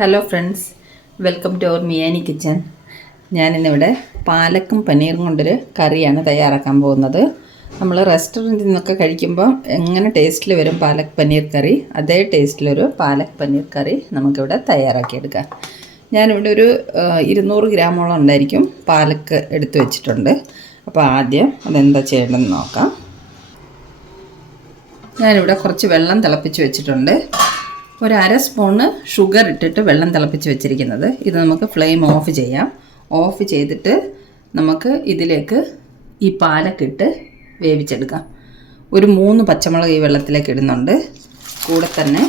Hello friends, welcome to our Miyani kitchen. ഞാനിന്നിവിടെ പാലക്കും പനീറും കൊണ്ടൊരു കറിയാണ് തയ്യാറാക്കാൻ പോകുന്നത്. നമ്മൾ റെസ്റ്റോറൻറ്റിൽ നിന്നൊക്കെ കഴിക്കുമ്പോൾ എങ്ങനെ ടേസ്റ്റിൽ വരും പാലക് പനീർ കറി, അതേ ടേസ്റ്റിലൊരു പാലക് പനീർ കറി നമുക്കിവിടെ തയ്യാറാക്കിയെടുക്കാം. ഞാനിവിടെ ഒരു 200 ഗ്രാമോളം ഉണ്ടായിരിക്കും പാലക്ക് എടുത്തു വെച്ചിട്ടുണ്ട്. അപ്പോൾ ആദ്യം അതെന്താ ചെയ്യേണ്ടതെന്ന് നോക്കാം. ഞാനിവിടെ കുറച്ച് വെള്ളം തിളപ്പിച്ച് വെച്ചിട്ടുണ്ട്. ഒരു അര സ്പൂണ് ഷുഗർ ഇട്ടിട്ട് വെള്ളം തിളപ്പിച്ച് വെച്ചിരിക്കുന്നത്. ഇത് നമുക്ക് ഫ്ലെയിം ഓഫ് ചെയ്യാം. ഓഫ് ചെയ്തിട്ട് നമുക്ക് ഇതിലേക്ക് ഈ പാലക്കിട്ട് വേവിച്ചെടുക്കാം. ഒരു 3 പച്ചമുളക് ഈ വെള്ളത്തിലേക്ക് ഇടുന്നുണ്ട്. കൂടെ തന്നെ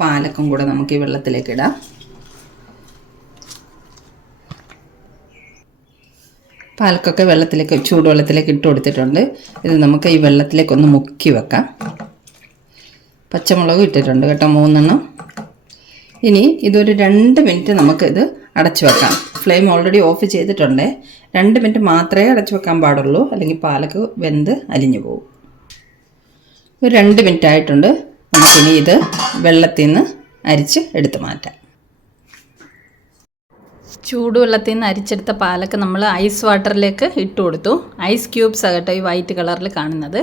പാലക്കും കൂടെ നമുക്ക് ഈ വെള്ളത്തിലേക്ക് ഇടാം. പാലക്കൊക്കെ വെള്ളത്തിലേക്ക് ചൂടുവെള്ളത്തിലേക്ക് ഇട്ട് കൊടുത്തിട്ടുണ്ട്. ഇത് നമുക്ക് ഈ വെള്ളത്തിലേക്കൊന്ന് മുക്കി വെക്കാം. പച്ചമുളക് ഇട്ടിട്ടുണ്ട് കേട്ടോ, 3 എണ്ണം. ഇനി ഇതൊരു 2 മിനിറ്റ് നമുക്കിത് അടച്ചു വെക്കാം. ഫ്ലെയിം ഓൾറെഡി ഓഫ് ചെയ്തിട്ടുണ്ട്. 2 മിനിറ്റ് മാത്രമേ അടച്ചു വെക്കാൻ പാടുള്ളൂ, അല്ലെങ്കിൽ പാലക്ക് വെന്ത് അലിഞ്ഞു പോകും. ഒരു 2 മിനിറ്റ് ആയിട്ടുണ്ട്. നമുക്കിനി ഇത് വെള്ളത്തിൽ നിന്ന് അരിച്ച് എടുത്ത് മാറ്റാം. ചൂടുവെള്ളത്തിൽ നിന്ന് അരിച്ചെടുത്ത പാലക്ക് നമ്മൾ ഐസ് വാട്ടറിലേക്ക് ഇട്ട് കൊടുത്തു. ഐസ് ക്യൂബ്സ് ആകട്ടെ ഈ വൈറ്റ് കളറിൽ കാണുന്നത്.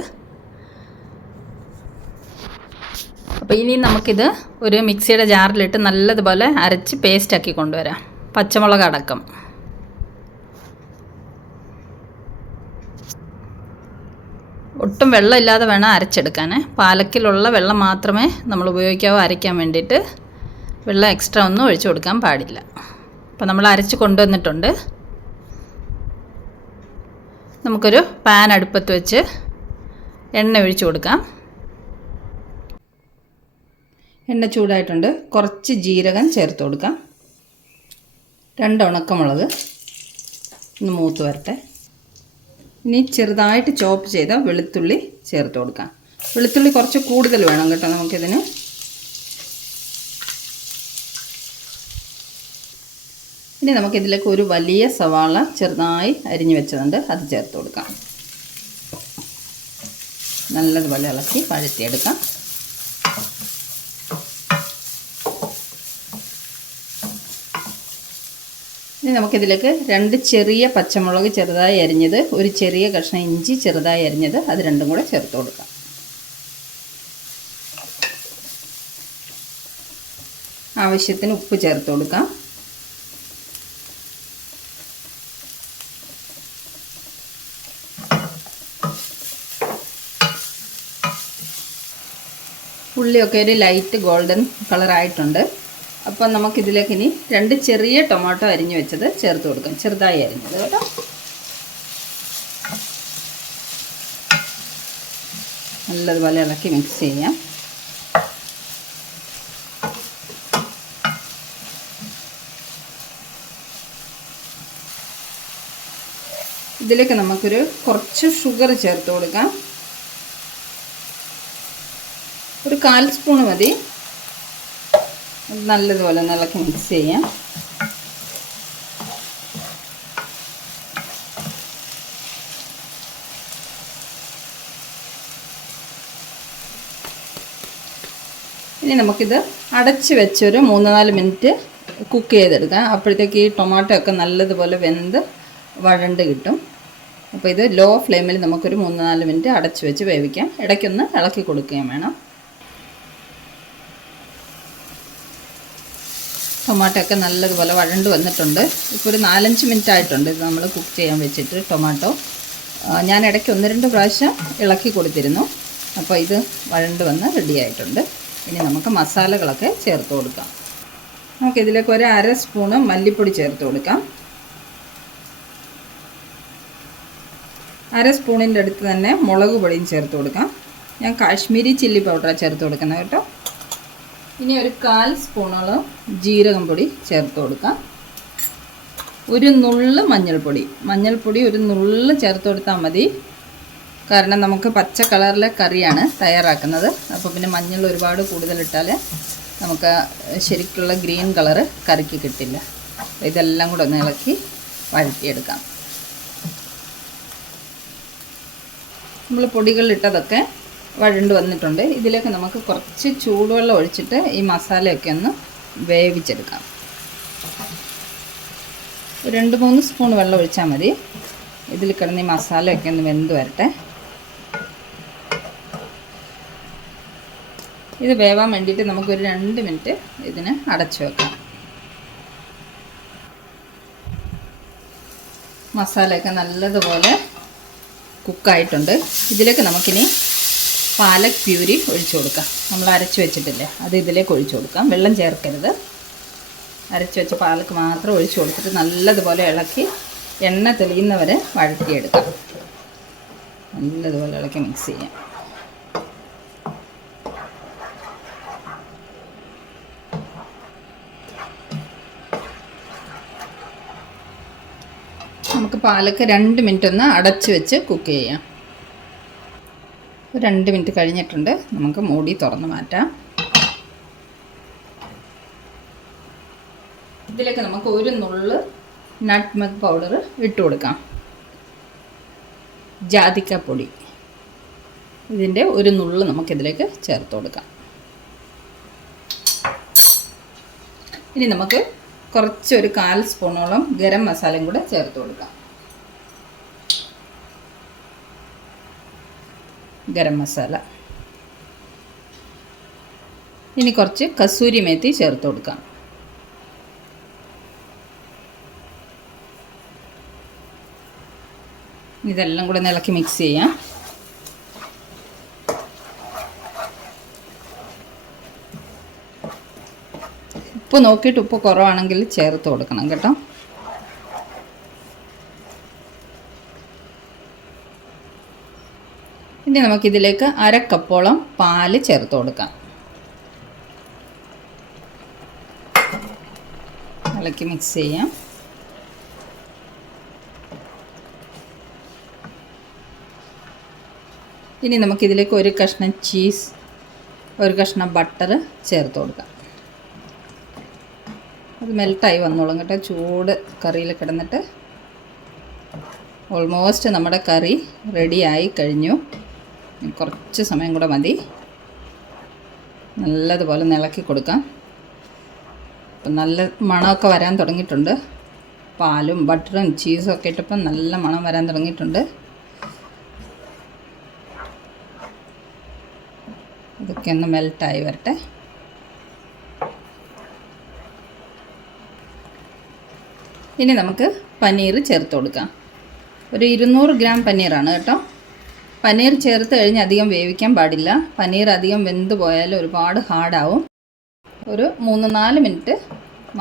അപ്പോൾ ഇനി നമുക്കിത് ഒരു മിക്സിയുടെ ജാറിലിട്ട് നല്ലതുപോലെ അരച്ച് പേസ്റ്റാക്കി കൊണ്ടുവരാം, പച്ചമുളക് അടക്കം. ഒട്ടും വെള്ളമില്ലാതെ വേണം അരച്ചെടുക്കാൻ. പാലക്കിലുള്ള വെള്ളം മാത്രമേ നമ്മൾ ഉപയോഗിക്കാവൂ അരയ്ക്കാൻ വേണ്ടിയിട്ട്. വെള്ളം എക്സ്ട്രാ ഒന്നും ഒഴിച്ചു കൊടുക്കാൻ പാടില്ല. അപ്പോൾ നമ്മൾ അരച്ച് കൊണ്ടുവന്നിട്ടുണ്ട്. നമുക്കൊരു പാൻ അടുപ്പത്ത് വെച്ച് എണ്ണ ഒഴിച്ചു കൊടുക്കാം. എണ്ണ ചൂടായിട്ടുണ്ട്. കുറച്ച് ജീരകം ചേർത്ത് കൊടുക്കാം. 2 ഉണക്കമുളക് ഒന്ന് മൂത്ത് വരട്ടെ. ഇനി ചെറുതായിട്ട് ചോപ്പ് ചെയ്ത വെളുത്തുള്ളി ചേർത്ത് കൊടുക്കാം. വെളുത്തുള്ളി കുറച്ച് കൂടുതൽ വേണം കേട്ടോ നമുക്കിതിന്. ഇനി നമുക്കിതിലേക്ക് ഒരു വലിയ സവാള ചെറുതായി അരിഞ്ഞു വെച്ചതുണ്ട്, അത് ചേർത്ത് കൊടുക്കാം. നല്ലതുപോലെ ഇളക്കി വഴറ്റിയെടുക്കാം. ഇനി നമുക്കിതിലേക്ക് 2 ചെറിയ പച്ചമുളക് ചെറുതായി അരിഞ്ഞത്, ഒരു ചെറിയ കഷ്ണം ഇഞ്ചി ചെറുതായി അരിഞ്ഞത്, അത് രണ്ടും കൂടെ ചേർത്ത് കൊടുക്കാം. ആവശ്യത്തിന് ഉപ്പ് ചേർത്ത് കൊടുക്കാം. ഉള്ളിയൊക്കെ ഒരു ലൈറ്റ് ഗോൾഡൻ കളറായിട്ടുണ്ട്. അപ്പം നമുക്കിതിലേക്ക് ഇനി 2 ചെറിയ ടൊമാറ്റോ അരിഞ്ഞു വെച്ചത് ചേർത്ത് കൊടുക്കാം, ചെറുതായി അരിഞ്ഞത് കേട്ടോ. നല്ലതുപോലെ ഇളക്കി മിക്സ് ചെയ്യാം. ഇതിലേക്ക് നമുക്കൊരു കുറച്ച് ഷുഗർ ചേർത്ത് കൊടുക്കാം. ഒരു 1/4 സ്പൂൺ മതി. നല്ലതുപോലെ ഇളക്കി മിക്സ് ചെയ്യാം. ഇനി നമുക്കിത് അടച്ച് വെച്ചൊരു 3-4 മിനിറ്റ് കുക്ക് ചെയ്തെടുക്കാം. അപ്പോഴത്തേക്ക് ഈ ടൊമാറ്റോ ഒക്കെ നല്ലതുപോലെ വെന്ത് വഴണ്ട് കിട്ടും. അപ്പോൾ ഇത് ലോ ഫ്ലെയിമിൽ നമുക്കൊരു 3-4 മിനിറ്റ് അടച്ച് വെച്ച് വേവിക്കാം. ഇടയ്ക്കൊന്ന് ഇളക്കി കൊടുക്കുകയും വേണം. ടൊമാറ്റോ ഒക്കെ നല്ലതുപോലെ വഴണ്ട് വന്നിട്ടുണ്ട്. ഇപ്പോൾ ഒരു 4-5 മിനിറ്റ് ആയിട്ടുണ്ട് ഇത് നമ്മൾ കുക്ക് ചെയ്യാൻ വെച്ചിട്ട്. ടൊമാറ്റോ ഞാൻ ഇടയ്ക്ക് 1-2 പ്രാവശ്യം ഇളക്കി കൊടുത്തിരുന്നു. അപ്പോൾ ഇത് വഴണ്ട് വന്ന് റെഡി ആയിട്ടുണ്ട്. ഇനി നമുക്ക് മസാലകളൊക്കെ ചേർത്ത് കൊടുക്കാം. നമുക്കിതിലേക്ക് ഒരു 1/2 സ്പൂണ് മല്ലിപ്പൊടി ചേർത്ത് കൊടുക്കാം. 1/2 സ്പൂണിൻ്റെ അടുത്ത് തന്നെ മുളക് പൊടിയും ചേർത്ത് കൊടുക്കാം. ഞാൻ കാശ്മീരി ചില്ലി പൗഡറാണ് ചേർത്ത് കൊടുക്കുന്നത് കേട്ടോ. ഇനി ഒരു 1/4 സ്പൂണോളം ജീരകം പൊടി ചേർത്ത് കൊടുക്കാം. ഒരു നുള്ള് മഞ്ഞൾപ്പൊടി ഒരു നുള്ള് ചേർത്ത് കൊടുത്താൽ മതി. കാരണം നമുക്ക് പച്ച കളറിലെ കറിയാണ് തയ്യാറാക്കുന്നത്. അപ്പോൾ പിന്നെ മഞ്ഞൾ ഒരുപാട് കൂടുതലിട്ടാൽ നമുക്ക് ശരിക്കുള്ള ഗ്രീൻ കളറ് കറിക്ക് കിട്ടില്ല. ഇതെല്ലാം കൂടെ ഒന്ന് ഇളക്കി വഴറ്റിയെടുക്കാം. നമ്മൾ പൊടികളിട്ടതൊക്കെ വഴണ്ട് വന്നിട്ടുണ്ട്. ഇതിലേക്ക് നമുക്ക് കുറച്ച് ചൂടുവെള്ളം ഒഴിച്ചിട്ട് ഈ മസാലയൊക്കെ ഒന്ന് വേവിച്ചെടുക്കാം. ഒരു 2-3 സ്പൂൺ വെള്ളം ഒഴിച്ചാൽ മതി. ഇതിൽ കിടന്ന് ഈ മസാലയൊക്കെ ഒന്ന് വെന്ത് വരട്ടെ. ഇത് വേവാൻ വേണ്ടിയിട്ട് നമുക്കൊരു 2 മിനിറ്റ് ഇതിന് അടച്ചു വെക്കാം. മസാലയൊക്കെ നല്ലതുപോലെ കുക്കായിട്ടുണ്ട്. ഇതിലേക്ക് നമുക്കിനി പാലക് പ്യൂരി ഒഴിച്ചു കൊടുക്കാം. നമ്മൾ അരച്ച് വെച്ചിട്ടില്ലേ, അത് ഇതിലേക്ക് ഒഴിച്ചു കൊടുക്കാം. വെള്ളം ചേർക്കരുത്. അരച്ച് വെച്ച പാലക്ക് മാത്രം ഒഴിച്ചു കൊടുത്തിട്ട് നല്ലതുപോലെ ഇളക്കി എണ്ണ തെളിയുന്നവരെ വഴറ്റിയെടുക്കാം. നല്ലതുപോലെ ഇളക്കി മിക്സ് ചെയ്യാം. നമുക്ക് പാലക്ക് 2 മിനിറ്റ് ഒന്ന് അടച്ച് വെച്ച് കുക്ക് ചെയ്യാം. 2 മിനിറ്റ് കഴിഞ്ഞിട്ടുണ്ട്. നമുക്ക് മൂടി തുറന്ന് മാറ്റാം. ഇതിലേക്ക് നമുക്ക് ഒരു നുള്ള് നട്ട്മെഗ് പൗഡർ ഇട്ട് കൊടുക്കാം. ജാതിക്കപ്പൊടി ഇതിൻ്റെ ഒരു നുള്ള് നമുക്കിതിലേക്ക് ചേർത്ത് കൊടുക്കാം. ഇനി നമുക്ക് കുറച്ചൊരു 1/4 സ്പൂണോളം ഗരം മസാലയും കൂടെ ചേർത്ത് കൊടുക്കാം. ഗരം മസാല. ഇനി കുറച്ച് കസൂരി മേത്തി ചേർത്ത് കൊടുക്കാം. ഇതെല്ലാം കൂടെ ഇളക്കി മിക്സ് ചെയ്യാം. ഉപ്പ് നോക്കിയിട്ട് ഉപ്പ് കുറവാണെങ്കിൽ ചേർത്ത് കൊടുക്കണം കേട്ടോ. ഇനി നമുക്കിതിലേക്ക് 1/2 കപ്പോളം പാല് ചേർത്ത് കൊടുക്കാം. ഇളക്കി മിക്സ് ചെയ്യാം. ഇനി നമുക്കിതിലേക്ക് ഒരു കഷ്ണം ചീസ്, ഒരു കഷ്ണം ബട്ടർ ചേർത്ത് കൊടുക്കാം. അത് മെൽട്ടായി വന്നോളും കേട്ടോ. ചൂട് കറിയിൽ കിടന്നിട്ട്. ഓൾമോസ്റ്റ് നമ്മുടെ കറി റെഡിയായി കഴിഞ്ഞു. കുറച്ച് സമയം കൂടെ മതി. നല്ലതുപോലെ ഇളക്കി കൊടുക്കാം. അപ്പം നല്ല മണമൊക്കെ വരാൻ തുടങ്ങിയിട്ടുണ്ട്. പാലും ബട്ടറും ചീസും ഒക്കെ ഇട്ടപ്പം നല്ല മണം വരാൻ തുടങ്ങിയിട്ടുണ്ട്. ഇതൊക്കെ ഒന്ന് മെൽട്ടായി വരട്ടെ. ഇനി നമുക്ക് പനീർ ചേർത്ത് കൊടുക്കാം. ഒരു 200 ഗ്രാം പനീറാണ് കേട്ടോ. പനീർ ചേർത്ത് കഴിഞ്ഞ് അധികം വേവിക്കാൻ പാടില്ല. പനീർ അധികം വെന്ത് പോയാൽ ഒരുപാട് ഹാർഡാവും. ഒരു 3-4 മിനിറ്റ്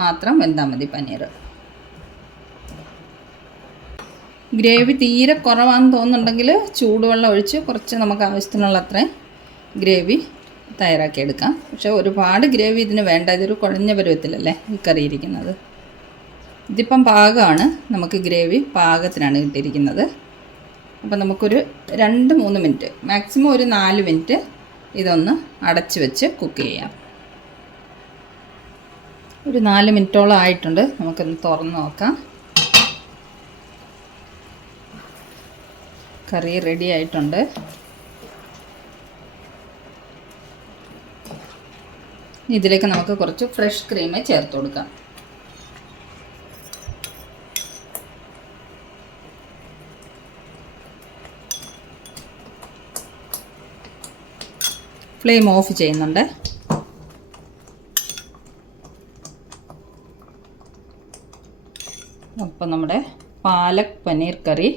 മാത്രം വെന്താൽ മതി പനീർ. ഗ്രേവി തീരെ കുറവാണെന്ന് തോന്നുന്നുണ്ടെങ്കിൽ ചൂടുവെള്ളം ഒഴിച്ച് കുറച്ച് നമുക്ക് ആവശ്യത്തിനുള്ള അത്രയും ഗ്രേവി തയ്യാറാക്കിയെടുക്കാം. പക്ഷേ ഒരുപാട് ഗ്രേവി ഇതിന് വേണ്ട. ഇതൊരു കുഴഞ്ഞ പരുവത്തിലല്ലേ ഈ കറി ഇരിക്കുന്നത്. ഇതിപ്പം പാകമാണ്. നമുക്ക് ഗ്രേവി പാകത്തിനാണ് കിട്ടിയിരിക്കുന്നത്. അപ്പം നമുക്കൊരു 2-3 മിനിറ്റ്, മാക്സിമം ഒരു 4 മിനിറ്റ് ഇതൊന്ന് അടച്ച് വെച്ച് കുക്ക് ചെയ്യാം. ഒരു 4 മിനിറ്റോളം ആയിട്ടുണ്ട്. നമുക്കൊന്ന് തുറന്ന് നോക്കാം. കറി റെഡി ആയിട്ടുണ്ട്. ഇതിലേക്ക് നമുക്ക് കുറച്ച് ഫ്രഷ് ക്രീം ചേർത്ത് കൊടുക്കാം. ഫ്ലെയിം ഓഫ് ചെയ്യുന്നുണ്ട്. അപ്പോൾ നമ്മുടെ പാലക് പനീർ കറി,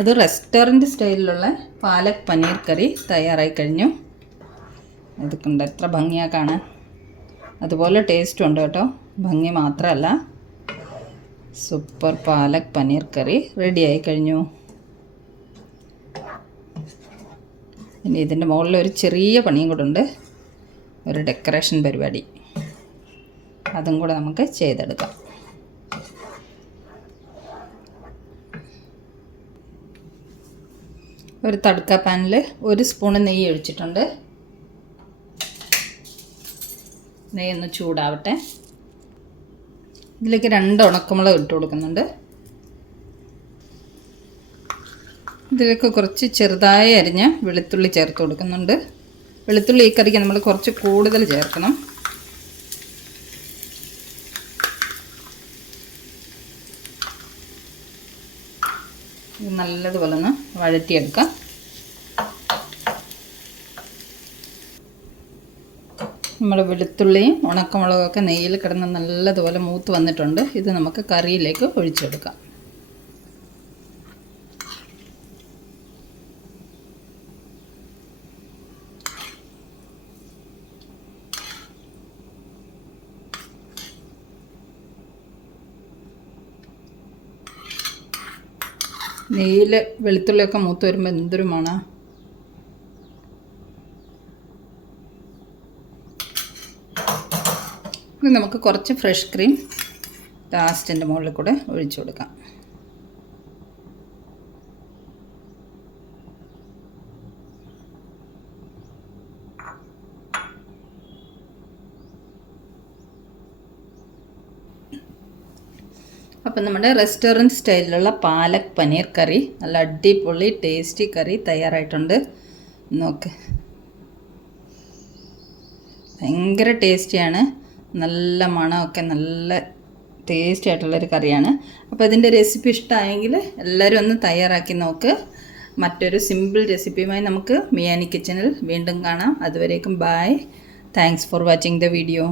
അത് റെസ്റ്റോറൻറ്റ് സ്റ്റൈലിലുള്ള പാലക് പനീർ കറി തയ്യാറായി കഴിഞ്ഞു. ഇതൊക്കെ എത്ര ഭംഗിയാണ് കാണാൻ. അതുപോലെ ടേസ്റ്റും ഉണ്ട് കേട്ടോ. ഭംഗി മാത്രമല്ല, സൂപ്പർ പാലക് പനീർ കറി റെഡിയായി കഴിഞ്ഞു. ഇനി ഇതിൻ്റെ മുകളിൽ ഒരു ചെറിയ പണിയും കൂടെ ഉണ്ട്. ഒരു ഡെക്കറേഷൻ പരിപാടി. അതും കൂടെ നമുക്ക് ചെയ്തെടുക്കാം. ഒരു തടുക്ക പാനിൽ 1 സ്പൂൺ നെയ്യ് ഒഴിച്ചിട്ടുണ്ട്. നെയ്യൊന്ന് ചൂടാവട്ടെ. ഇതിലേക്ക് 2 ഉണക്കമുളക് ഇട്ട് കൊടുക്കുന്നുണ്ട്. ഇതിലേക്ക് കുറച്ച് ചെറുതായി അരിഞ്ഞ വെളുത്തുള്ളി ചേർത്ത് കൊടുക്കുന്നുണ്ട്. വെളുത്തുള്ളി ഈ കറിക്ക് നമ്മൾ കുറച്ച് കൂടുതൽ ചേർക്കണം. ഇത് നല്ലതുപോലെ ഒന്ന് വഴറ്റിയെടുക്കാം. നമ്മുടെ വെളുത്തുള്ളിയും ഉണക്കമുളകൊക്കെ നെയ്യിൽ കിടന്ന് നല്ലതുപോലെ മൂത്ത് വന്നിട്ടുണ്ട്. ഇത് നമുക്ക് കറിയിലേക്ക് ഒഴിച്ചെടുക്കാം. നെയ്യിൽ വെളുത്തുള്ളിയൊക്കെ മൂത്ത് വരുമ്പോൾ എന്തൊരു മണമാണ്. ഇനി നമുക്ക് കുറച്ച് ഫ്രഷ് ക്രീം ലാസ്റ്റിൻ്റെ മുകളിൽ കൂടെ ഒഴിച്ചു കൊടുക്കാം. അപ്പം നമ്മുടെ റെസ്റ്റോറൻറ്റ് സ്റ്റൈലിലുള്ള പാലക് പനീർ കറി, നല്ല അടിപൊളി ടേസ്റ്റി കറി തയ്യാറായിട്ടുണ്ട്. നോക്ക്, ഭയങ്കര ടേസ്റ്റിയാണ്. നല്ല മണമൊക്കെ, നല്ല ടേസ്റ്റി ആയിട്ടുള്ളൊരു കറിയാണ്. അപ്പോൾ ഇതിൻ്റെ റെസിപ്പി ഇഷ്ടമായെങ്കിൽ എല്ലാവരും ഒന്ന് തയ്യാറാക്കി നോക്ക്. മറ്റൊരു സിമ്പിൾ റെസിപ്പിയുമായി നമുക്ക് മിയാനി കിച്ചണിൽ വീണ്ടും കാണാം. അതുവരേക്കും bye. Thanks for watching the video.